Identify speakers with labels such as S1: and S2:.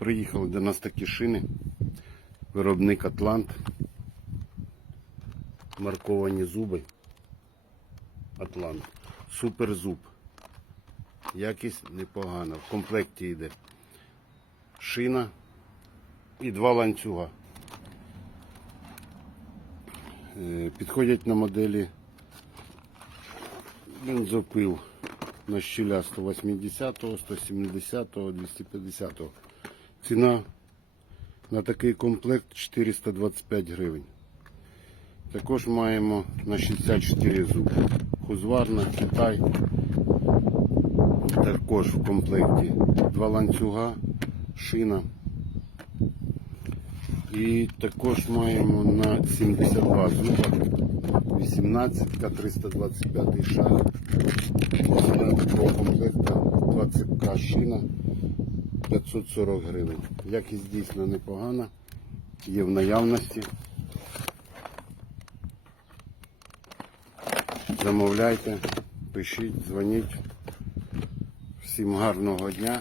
S1: Приїхали до нас такі шини. Виробник Атлант. Марковані зуби. Атлант. Суперзуб. Якість непогана. В комплекті йде шина і два ланцюга. Е, Підходять на моделі бензопил на щіля 180, 170, 250. Ціна на такий комплект 425 гривень. Також маємо на 64 зуби. Хузварна, Китай. Також в комплекті два ланцюга, шина. І також маємо на 72 зуба, 18 325 шаг. Такого комплекту 20к шина 540 гривень. Якість дійсно непогана, є в наявності. Замовляйте, пишіть, дзвоніть. Всім гарного дня.